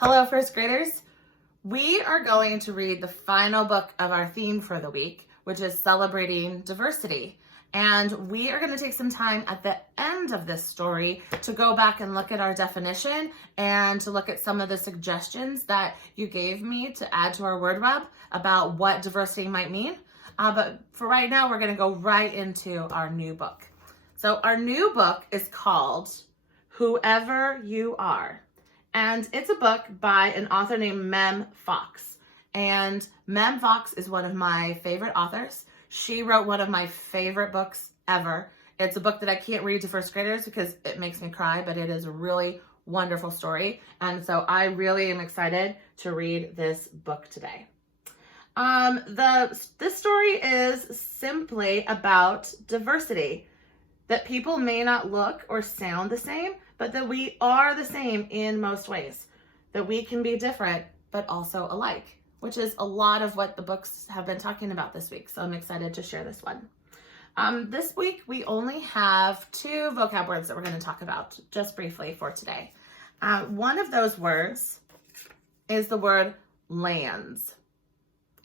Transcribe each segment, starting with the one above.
Hello, first graders. We are going to read the final book of our theme for the week, which is celebrating diversity. And we are going to take some time at the end of this story to go back and look at our definition and to look at some of the suggestions that you gave me to add to our word web about what diversity might mean. But for right now, we're going to go right into our new book. So our new book is called Whoever You Are. And it's a book by an author named Mem Fox. And Mem Fox is one of my favorite authors. She wrote one of my favorite books ever. It's a book that I can't read to first graders because it makes me cry, but it is a really wonderful story. And so I really am excited to read this book today. This story is simply about diversity, that people may not look or sound the same, but that we are the same in most ways, that we can be different, but also alike, which is a lot of what the books have been talking about this week. So I'm excited to share this one. This week, we only have 2 vocab words that we're going to talk about just briefly for today. One of those words is the word lands.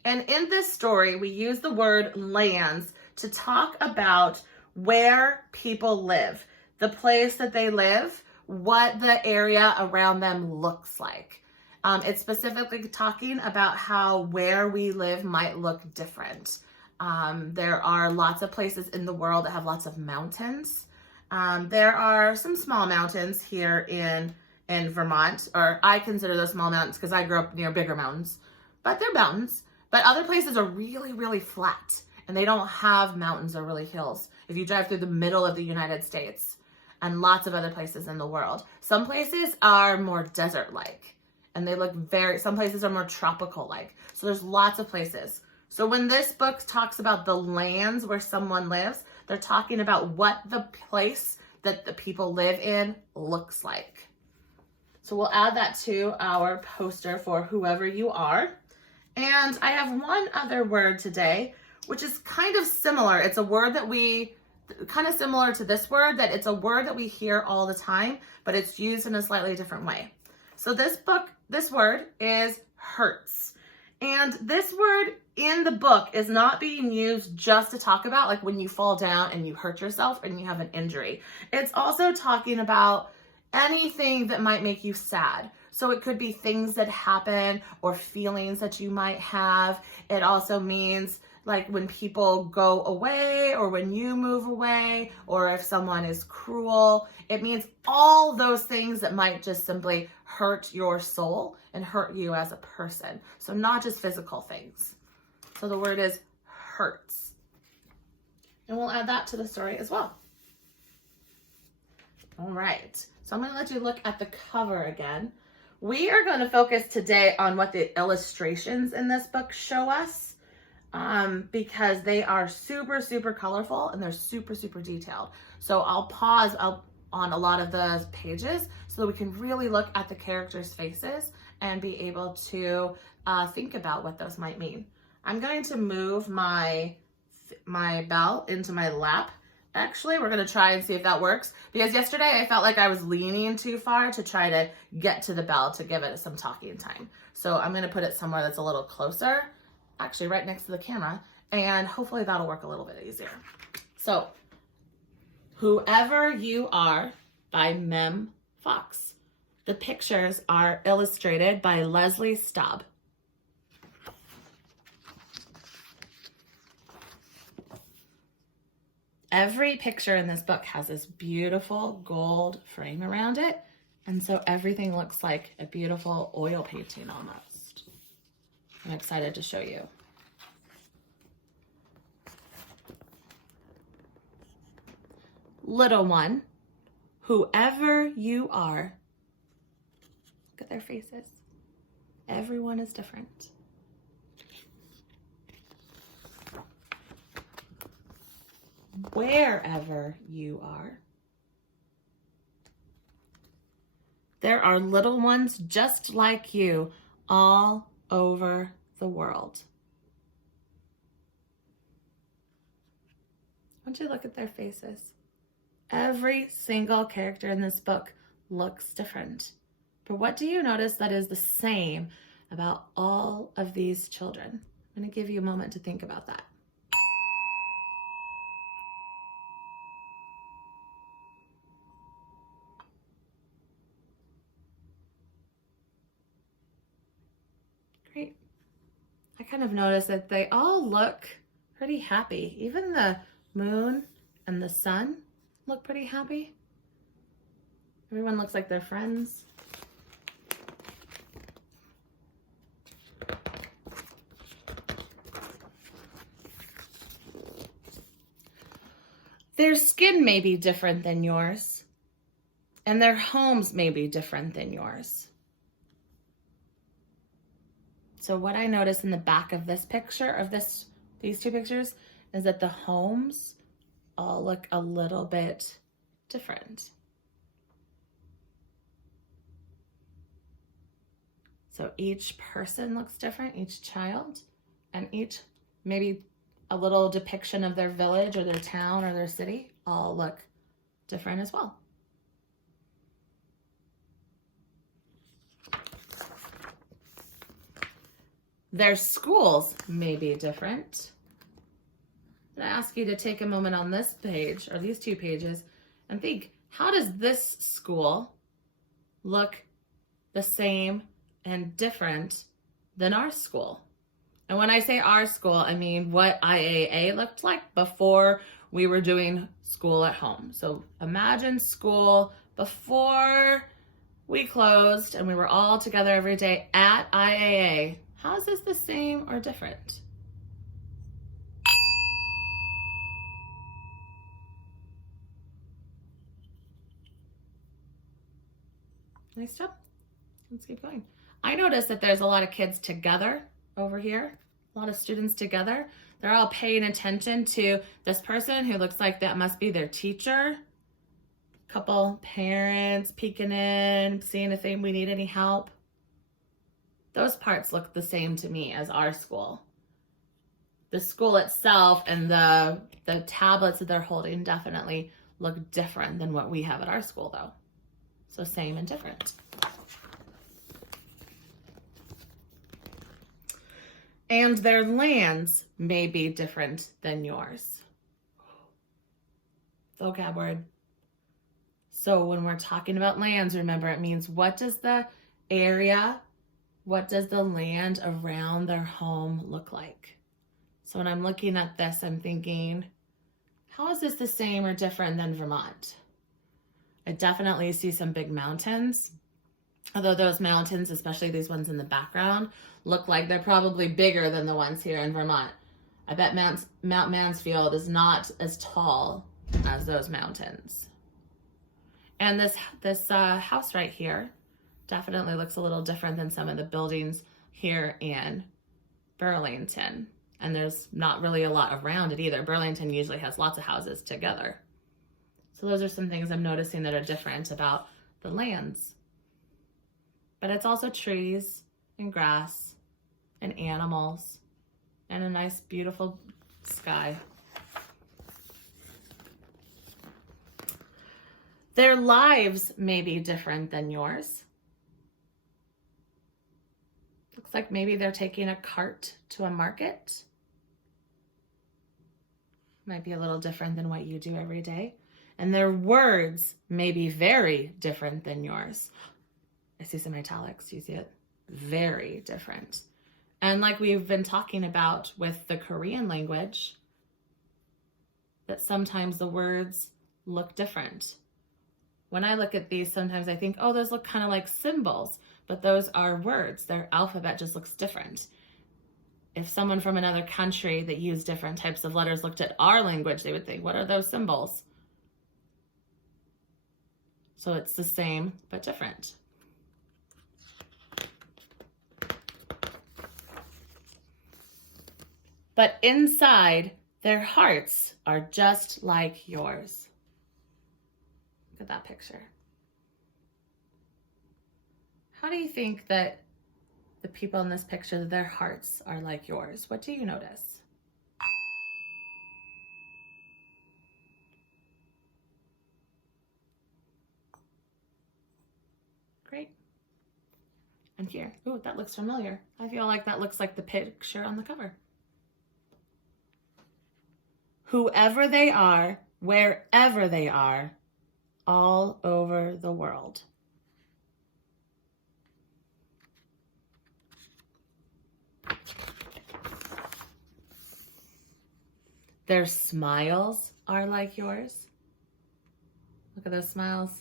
And in this story, we use the word lands to talk about where people live, the place that they live, what the area around them looks like. It's specifically talking about how where we live might look different. There are lots of places in the world that have lots of mountains. There are some small mountains here in Vermont, or I consider those small mountains because I grew up near bigger mountains, but they're mountains. But other places are really, really flat, and they don't have mountains or really hills. If you drive through the middle of the United States and lots of other places in the world, some places are more desert-like, and they look some places are more tropical-like. So there's lots of places. So when this book talks about the lands where someone lives, they're talking about what the place that the people live in looks like. So we'll add that to our poster for Whoever You Are. And I have one other word today, which is kind of similar. It's a word that kind of similar to this word, that it's a word that we hear all the time, but it's used in a slightly different way. So this word is hurts. And this word in the book is not being used just to talk about like when you fall down and you hurt yourself and you have an injury. It's also talking about anything that might make you sad. So it could be things that happen or feelings that you might have. It also means like when people go away or when you move away or if someone is cruel. It means all those things that might just simply hurt your soul and hurt you as a person. So not just physical things. So the word is hurts. And we'll add that to the story as well. All right. So I'm going to let you look at the cover again. We are going to focus today on what the illustrations in this book show us because they are super, super colorful and they're super, super detailed. So I'll pause on a lot of the pages so that we can really look at the characters' faces and be able to think about what those might mean. I'm going to move my bell into my lap. Actually, we're going to try and see if that works, because yesterday I felt like I was leaning too far to try to get to the bell to give it some talking time. So I'm going to put it somewhere that's a little closer, actually right next to the camera, and hopefully that'll work a little bit easier. So, Whoever You Are by Mem Fox. The pictures are illustrated by Leslie Staub. Every picture in this book has this beautiful gold frame around it, and so everything looks like a beautiful oil painting almost. I'm excited to show you. Little one, whoever you are. Look at their faces. Everyone is different. Wherever you are. There are little ones just like you all over the world. I want you to look at their faces. Every single character in this book looks different. But what do you notice that is the same about all of these children? I'm going to give you a moment to think about that. Great. I kind of noticed that they all look pretty happy. Even the moon and the sun look pretty happy. Everyone looks like they're friends. Their skin may be different than yours, and their homes may be different than yours. So what I notice in the back of this picture, of these two pictures, is that the homes all look a little bit different. So each person looks different, each child, and each maybe a little depiction of their village or their town or their city all look different as well. Their schools may be different. I'm going to ask you to take a moment on this page or these two pages and think, how does this school look the same and different than our school? And when I say our school, I mean what IAA looked like before we were doing school at home. So imagine school before we closed and we were all together every day at IAA. How is this the same or different? Nice job. Let's keep going. I noticed that there's a lot of kids together over here, a lot of students together. They're all paying attention to this person who looks like that must be their teacher. Couple parents peeking in, seeing if we need any help. Those parts look the same to me as our school. The school itself and the tablets that they're holding definitely look different than what we have at our school though. So same and different. And their lands may be different than yours. Vocab word. So when we're talking about lands, remember it means what does the area, what does the land around their home look like? So when I'm looking at this, I'm thinking, how is this the same or different than Vermont? I definitely see some big mountains, although those mountains, especially these ones in the background, look like they're probably bigger than the ones here in Vermont. I bet Mount Mansfield is not as tall as those mountains. And this house right here definitely looks a little different than some of the buildings here in Burlington. And there's not really a lot around it either. Burlington usually has lots of houses together. So those are some things I'm noticing that are different about the lands. But it's also trees and grass and animals and a nice, beautiful sky. Their lives may be different than yours. Looks like maybe they're taking a cart to a market. Might be a little different than what you do every day. And their words may be very different than yours. I see some italics, you see it? Very different. And like we've been talking about with the Korean language, that sometimes the words look different. When I look at these, sometimes I think, oh, those look kind of like symbols, but those are words. Their alphabet just looks different. If someone from another country that used different types of letters looked at our language, they would think, what are those symbols? So it's the same, but different. But inside, their hearts are just like yours. Look at that picture. How do you think that the people in this picture, their hearts are like yours? What do you notice? Great. and here. Ooh, that looks familiar. I feel like that looks like the picture on the cover. Whoever they are, wherever they are, all over the world. Their smiles are like yours. Look at those smiles.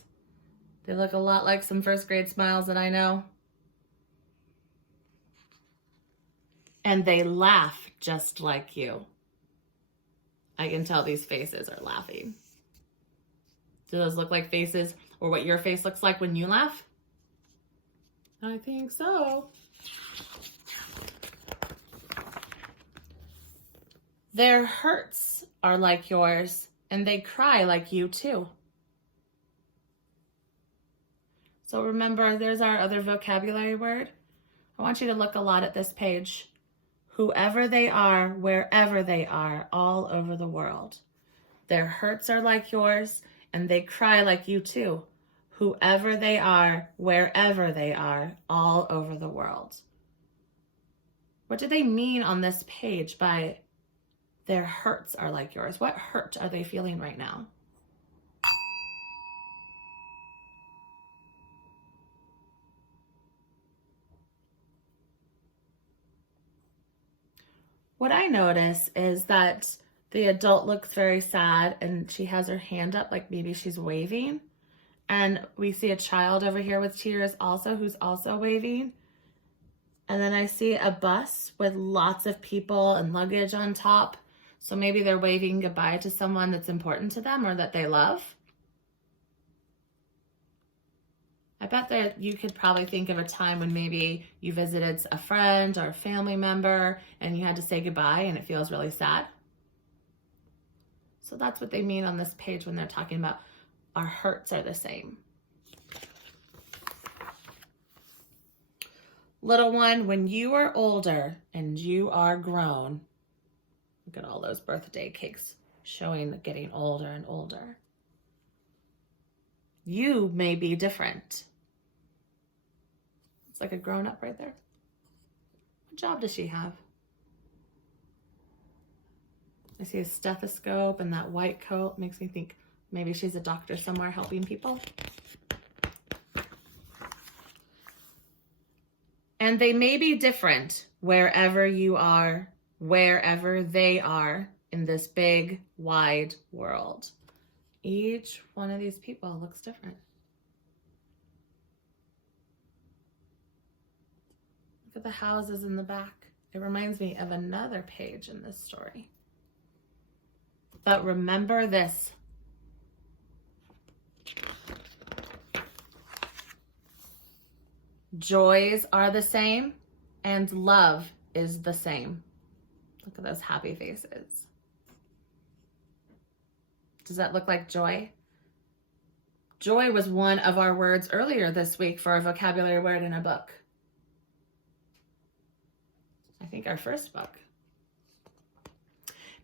They look a lot like some first grade smiles that I know. And they laugh just like you. I can tell these faces are laughing. Do those look like faces or what your face looks like when you laugh? I think so. Their hurts are like yours, and they cry like you too. So remember, there's our other vocabulary word. I want you to look a lot at this page. Whoever they are, wherever they are, all over the world. Their hurts are like yours, and they cry like you too. Whoever they are, wherever they are, all over the world. What do they mean on this page by their hurts are like yours? What hurt are they feeling right now? What I notice is that the adult looks very sad and she has her hand up like maybe she's waving. And we see a child over here with tears also who's also waving. And then I see a bus with lots of people and luggage on top. So maybe they're waving goodbye to someone that's important to them or that they love. I bet that you could probably think of a time when maybe you visited a friend or a family member and you had to say goodbye and it feels really sad. So that's what they mean on this page when they're talking about our hurts are the same. Little one, when you are older and you are grown, look at all those birthday cakes showing getting older and older. You may be different. It's like a grown-up right there. What job does she have? I see a stethoscope and that white coat makes me think maybe she's a doctor somewhere helping people. And they may be different wherever you are, wherever they are in this big, wide world. Each one of these people looks different. Look at the houses in the back. It reminds me of another page in this story. But remember this. Joys are the same and love is the same. Look at those happy faces. Does that look like joy? Joy was one of our words earlier this week for a vocabulary word in a book. I think our first book.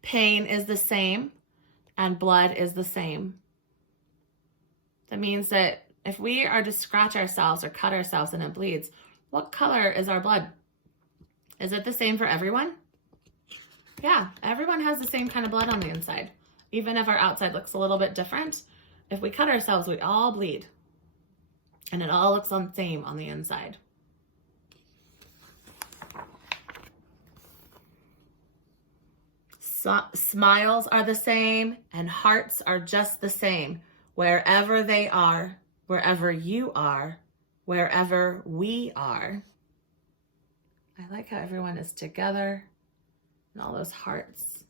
Pain is the same and blood is the same. That means that if we are to scratch ourselves or cut ourselves and it bleeds, what color is our blood? Is it the same for everyone? Yeah, everyone has the same kind of blood on the inside. Even if our outside looks a little bit different, if we cut ourselves, we all bleed. And it all looks the same on the inside. Smiles are the same and hearts are just the same. Wherever they are, wherever you are, wherever we are. I like how everyone is together and all those hearts.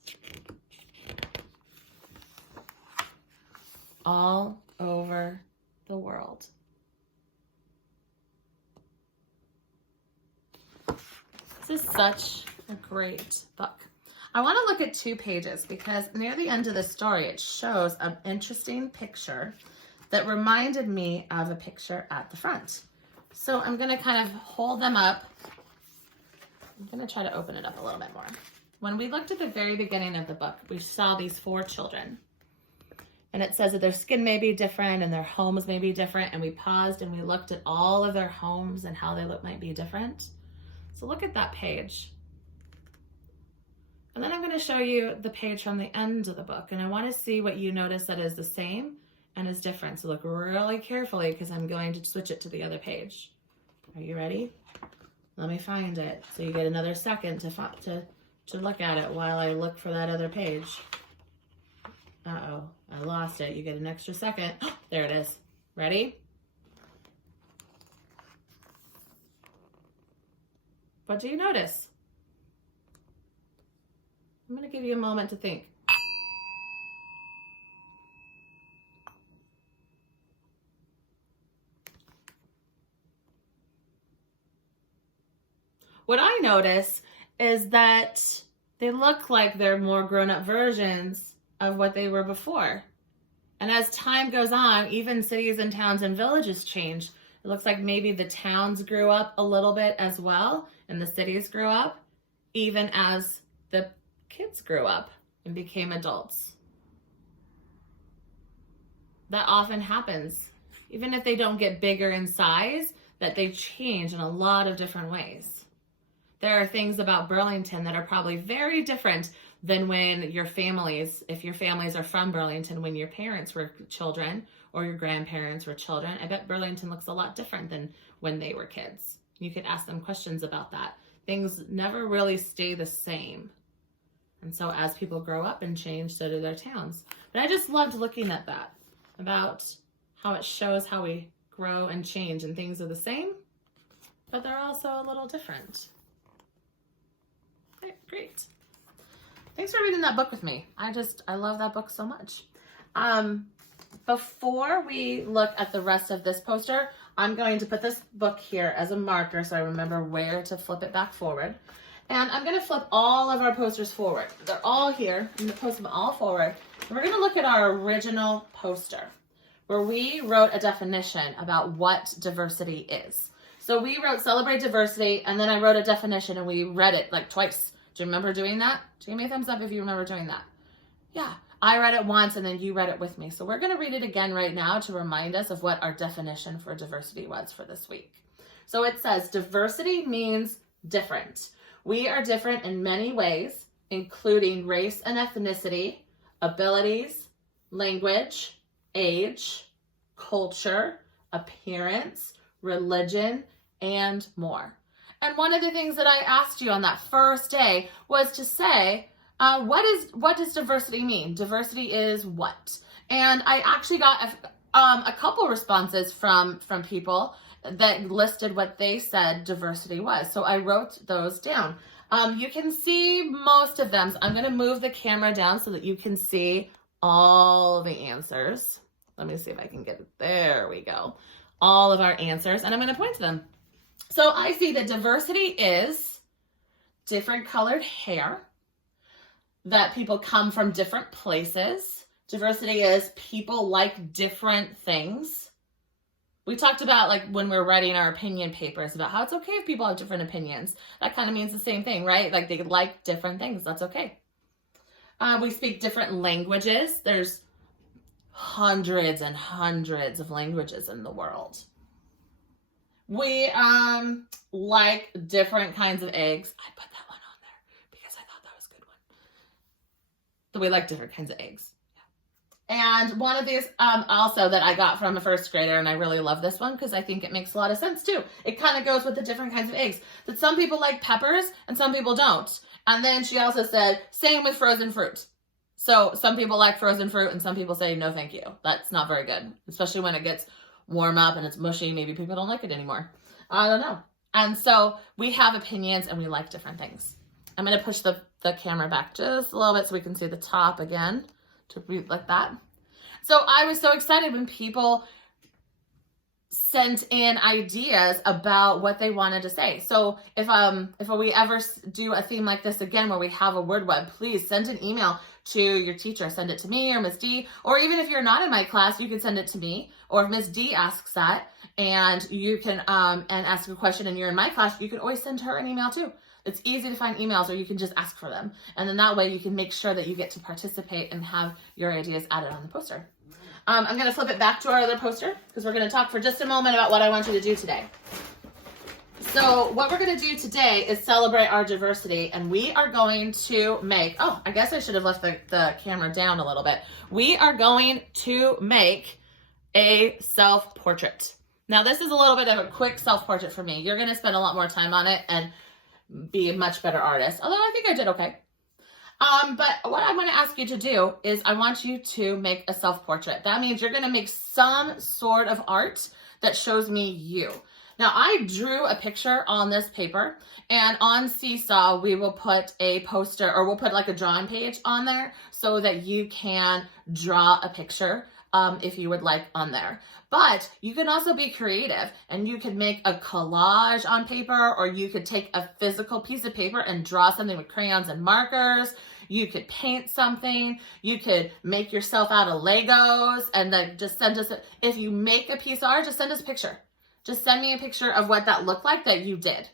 All over the world. This is such a great book. I want to look at 2 pages because near the end of the story, it shows an interesting picture that reminded me of a picture at the front. So I'm going to kind of hold them up. I'm going to try to open it up a little bit more. When we looked at the very beginning of the book, we saw these 4 children. And it says that their skin may be different and their homes may be different. And we paused and we looked at all of their homes and how they might be different. So look at that page. And then I'm going to show you the page from the end of the book. And I want to see what you notice that is the same and is different. So look really carefully because I'm going to switch it to the other page. Are you ready? Let me find it. So you get another second to look at it while I look for that other page. Uh-oh, I lost it. You get an extra second. There it is. Ready? What do you notice? I'm going to give you a moment to think. What I notice is that they look like they're more grown-up versions of what they were before. And as time goes on, even cities and towns and villages change. It looks like maybe the towns grew up a little bit as well, and the cities grew up, even as the kids grew up and became adults. That often happens. Even if they don't get bigger in size, that they change in a lot of different ways. There are things about Burlington that are probably very different than when if your families are from Burlington, when your parents were children or your grandparents were children. I bet Burlington looks a lot different than when they were kids. You could ask them questions about that. Things never really stay the same. And so as people grow up and change, so do their towns. But I just loved looking at that, about how it shows how we grow and change, and things are the same, but they're also a little different. Okay, great. Thanks for reading that book with me. I love that book so much. Before we look at the rest of this poster, I'm going to put this book here as a marker so I remember where to flip it back forward. And I'm going to flip all of our posters forward. They're all here. I'm going to post them all forward. And we're going to look at our original poster where we wrote a definition about what diversity is. So we wrote celebrate diversity, and then I wrote a definition and we read it like twice. Do you remember doing that? Give me a thumbs up if you remember doing that. Yeah, I read it once and then you read it with me. So we're going to read it again right now to remind us of what our definition for diversity was for this week. So it says diversity means different. We are different in many ways, including race and ethnicity, abilities, language, age, culture, appearance, religion, and more. And one of the things that I asked you on that first day was to say, what does diversity mean? Diversity is what? And I actually got a couple responses from people that listed what they said diversity was. So I wrote those down. You can see most of them. So I'm going to move the camera down so that you can see all the answers. Let me see if I can get it. There we go. All of our answers. And I'm going to point to them. So I see that diversity is different colored hair, that people come from different places. Diversity is people like different things. We talked about, like, when we're writing our opinion papers, about how it's okay if people have different opinions. That kind of means the same thing, right? Like, they like different things. That's okay. We speak different languages. There's hundreds and hundreds of languages in the world. We like different kinds of eggs. I put that one on there because I thought that was a good one. So we like different kinds of eggs. Yeah. And one of these also that I got from a first grader, and I really love this one because I think it makes a lot of sense too. It kind of goes with the different kinds of eggs. That some people like peppers and some people don't. And then she also said, same with frozen fruit. So some people like frozen fruit and some people say, no, thank you. That's not very good, especially when it gets warm up and it's mushy. Maybe people don't like it anymore. I don't know. And so we have opinions and we like different things. I'm going to push the camera back just a little bit so we can see the top again to read like that. So I was so excited when people sent in ideas about what they wanted to say. So if we ever do a theme like this again where we have a word web, please send an email to your teacher. Send it to me or Miss D, or even if you're not in my class, you can send it to me, or if Miss D asks that, and you can and ask a question and you're in my class, you can always send her an email too. It's easy to find emails, or you can just ask for them. And then that way you can make sure that you get to participate and have your ideas added on the poster. I'm going to flip it back to our other poster because we're going to talk for just a moment about what I want you to do today. So what we're going to do today is celebrate our diversity, and we are going to make, oh, I guess I should have left the camera down a little bit. We are going to make a self-portrait. Now this is a little bit of a quick self-portrait for me. You're going to spend a lot more time on it and be a much better artist, although I think I did okay. But what I'm going to ask you to do is I want you to make a self-portrait. That means you're going to make some sort of art that shows me you. Now, I drew a picture on this paper, and on Seesaw, we will put a poster, or we'll put like a drawing page on there so that you can draw a picture if you would like on there. But you can also be creative, and you could make a collage on paper, or you could take a physical piece of paper and draw something with crayons and markers. You could paint something. You could make yourself out of Legos, and then just send us, if you make a piece of art, just send us a picture. Just send me a picture of what that looked like that you did.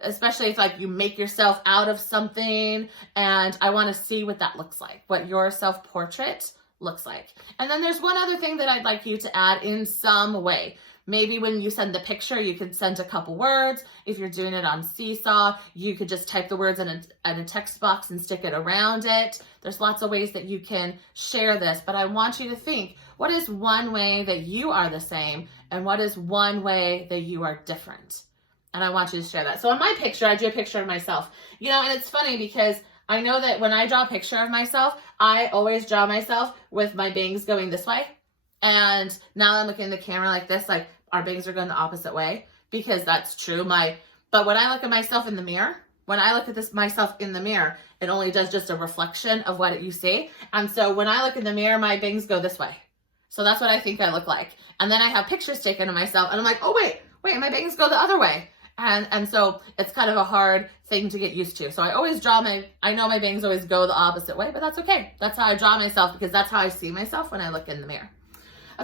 Especially if like you make yourself out of something, and I want to see what that looks like, what your self-portrait looks like. And then there's one other thing that I'd like you to add in some way. Maybe when you send the picture, you could send a couple words. If you're doing it on Seesaw, you could just type the words in a text box and stick it around it. There's lots of ways that you can share this, but I want you to think, what is one way that you are the same, and what is one way that you are different? And I want you to share that. So on my picture, I drew a picture of myself. You know, and it's funny because I know that when I draw a picture of myself, I always draw myself with my bangs going this way. And now I'm looking at the camera like this, like our bangs are going the opposite way, because that's true. But when I look at myself in the mirror, when I look at myself in the mirror, it only does just a reflection of what you see. And so when I look in the mirror, my bangs go this way. So that's what I think I look like. And then I have pictures taken of myself, and I'm like, oh, wait, my bangs go the other way. And so it's kind of a hard thing to get used to. So I always I know my bangs always go the opposite way, but that's okay. That's how I draw myself, because that's how I see myself when I look in the mirror.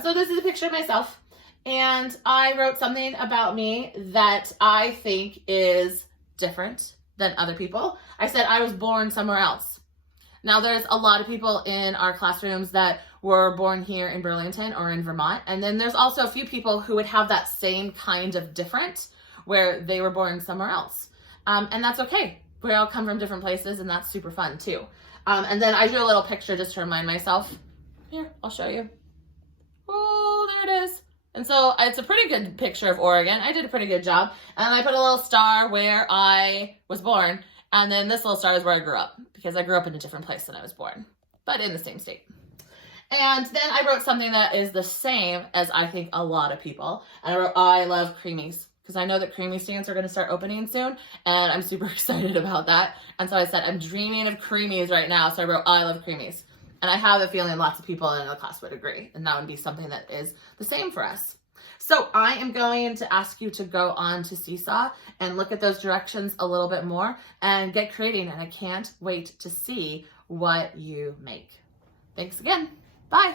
So this is a picture of myself, and I wrote something about me that I think is different than other people. I said I was born somewhere else. Now there's a lot of people in our classrooms that were born here in Burlington or in Vermont. And then there's also a few people who would have that same kind of different, where they were born somewhere else. And that's okay. We all come from different places, and that's super fun too. And then I drew a little picture just to remind myself. Here, I'll show you. Oh, there it is. And so it's a pretty good picture of Oregon. I did a pretty good job. And I put a little star where I was born. And then this little star is where I grew up, because I grew up in a different place than I was born, but in the same state. And then I wrote something that is the same as I think a lot of people. And I wrote, I love Creamies, because I know that Creamy stands are going to start opening soon, and I'm super excited about that. And so I said, I'm dreaming of Creamies right now. So I wrote, I love Creamies. And I have a feeling lots of people in the class would agree, and that would be something that is the same for us. So I am going to ask you to go on to Seesaw and look at those directions a little bit more and get creating, and I can't wait to see what you make. Thanks again. Bye.